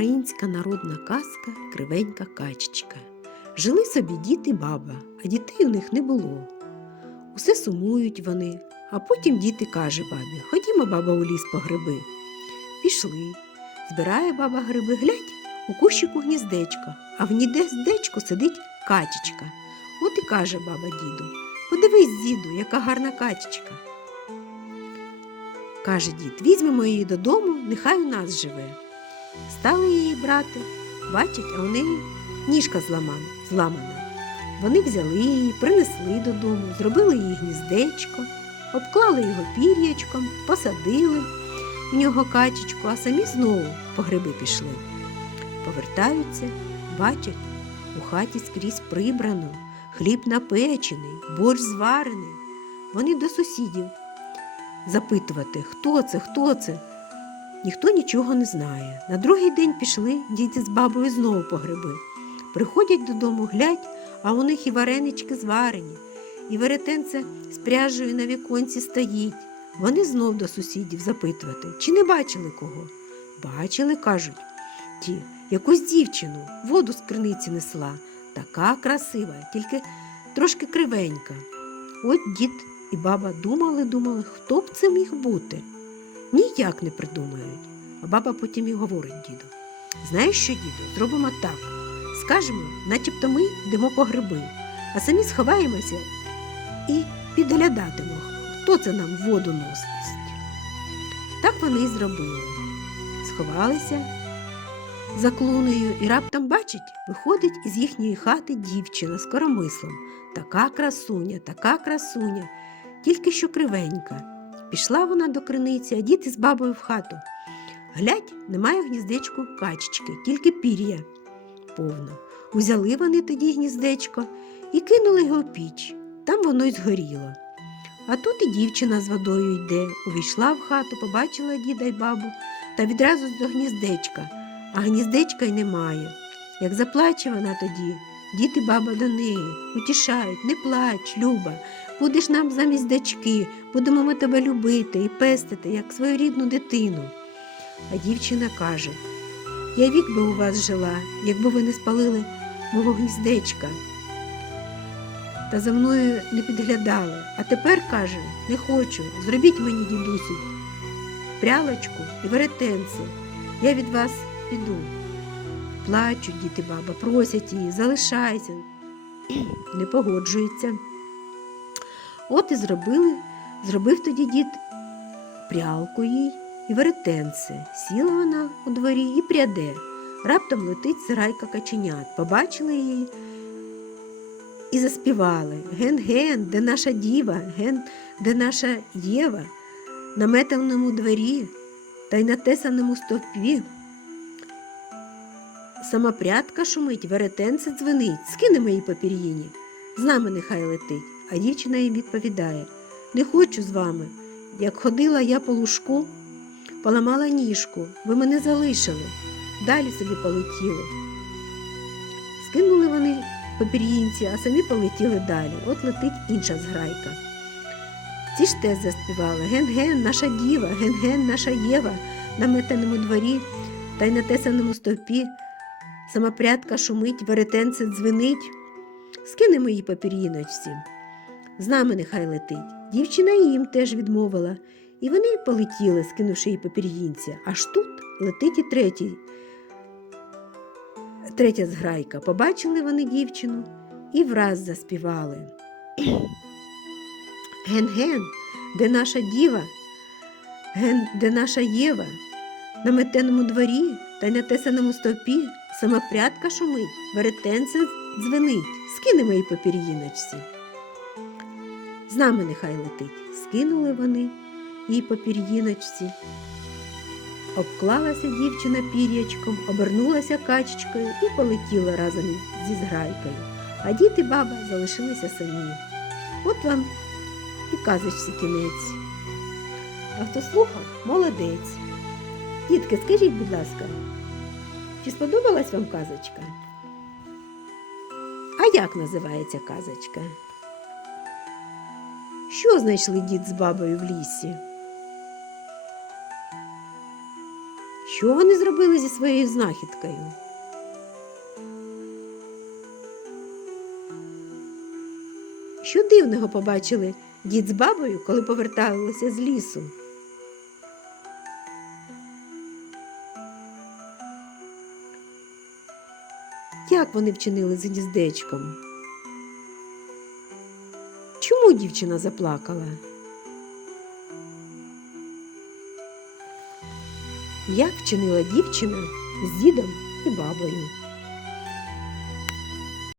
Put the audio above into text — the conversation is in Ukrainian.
Народна казка Кривенька качечка. Жили собі дід і баба, а дітей у них не було. Усе сумують вони, а потім дід і каже бабі: Ходімо, баба, у ліс по гриби. Пішли. Збирає баба гриби, глядь, у кущику гніздечко, а в гніздечку сидить качечка. От і каже баба діду: Подивись, діду, яка гарна качечка. Каже дід, візьмемо її додому, нехай у нас живе. Стали її брати, бачать, а у неї ніжка зламана. зламана. Вони взяли її, принесли додому, зробили їй гніздечко, обклали його пір'ячком, посадили в нього качечку, а самі знову по гриби пішли. Повертаються, бачать, у хаті скрізь прибрано, хліб напечений, борщ зварений. Вони до сусідів запитувати, хто це, хто це. Ніхто нічого не знає. На другий день пішли діти з бабою знову по гриби. Приходять додому, глядь, а у них і варенички зварені, і веретенце з пряжею на віконці стоїть. Вони знов до сусідів запитувати, чи не бачили кого. Бачили, кажуть, ті, якусь дівчину воду з криниці несла, така красива, тільки трошки кривенька. От дід і баба думали, думали, хто б це міг бути. Ніяк не придумають. А баба потім і говорить діду. Знаєш що, діду, зробимо так. Скажемо, начебто ми йдемо по гриби, а самі сховаємося і підглядатимо, хто це нам воду носить. Так вони і зробили. Сховалися за клунею і раптом бачить, виходить із їхньої хати дівчина з коромислом. Така красуня, така красуня, тільки що кривенька. Пішла вона до криниці, а діти з бабою в хату. Глядь, немає в гніздечку качечки, тільки пір'я повно. Узяли вони тоді гніздечко і кинули його в піч. Там воно й згоріло. А тут і дівчина з водою йде, увійшла в хату, побачила діда й бабу та відразу до гніздечка, а гніздечка й немає. Як заплаче вона тоді, дід і баба до неї утішають, не плач, Люба, будеш нам замість дочки, будемо ми тебе любити і пестити, як свою рідну дитину. А дівчина каже Я вік би у вас жила, якби ви не спалили мого гніздечка. Та за мною не підглядали. А тепер, каже, не хочу. Зробіть мені, дідусю, прялочку і веретенце. Я від вас піду. Плачуть діти баба, просять її, залишайся, не погоджується. От і зробили, зробив тоді дід прялку їй і веретенце. Сіла вона у дворі і пряде. Раптом летить сирайка каченят. Побачили її і заспівали Ген-ген, де наша діва, ген, де наша Єва, на метаному дворі та й на тесаному стовпі. Сама прядка шумить, веретенце дзвенить, скинемо її по пір'їні. З нами нехай летить. А дівчина їм відповідає Не хочу з вами. Як ходила я по лужку, поламала ніжку, ви мене залишили, далі собі полетіли. Скинули вони по пір'їнці, а самі полетіли далі. От летить інша зграйка. Ці ж теж заспівали Ген-ген, наша діва, ген-ген, наша Єва, на метаному дворі та й на тесаному стовпі. Сама прядка шумить, веретенце дзвенить. Скинемо її по пір'їночці. З нами нехай летить. Дівчина їм теж відмовила, і вони полетіли, скинувши її по пір'їнці. Аж тут летить і третій. Третя зграйка. Побачили вони дівчину і враз заспівали. Ген-ген, де наша діва, ген, де наша Єва, на метеному дворі та й на тесаному стовпі сама прядка шумить, веретенце дзвенить, скинемо її по пір'їночці. З нами нехай летить. Скинули вони їй по пір'їночці. Обклалася дівчина пір'ячком, обернулася качечкою і полетіла разом зі зграйкою, а дід і баба залишилися самі. От вам і казочці кінець. А хто слухав, молодець. Дітки, скажіть, будь ласка, чи сподобалась вам казочка? А як називається казочка? Що знайшли дід з бабою в лісі? Що вони зробили зі своєю знахідкою? Що дивного побачили дід з бабою, коли поверталися з лісу? Як вони вчинили з гніздечком? Чому дівчина заплакала? Як вчинила дівчина з дідом і бабою?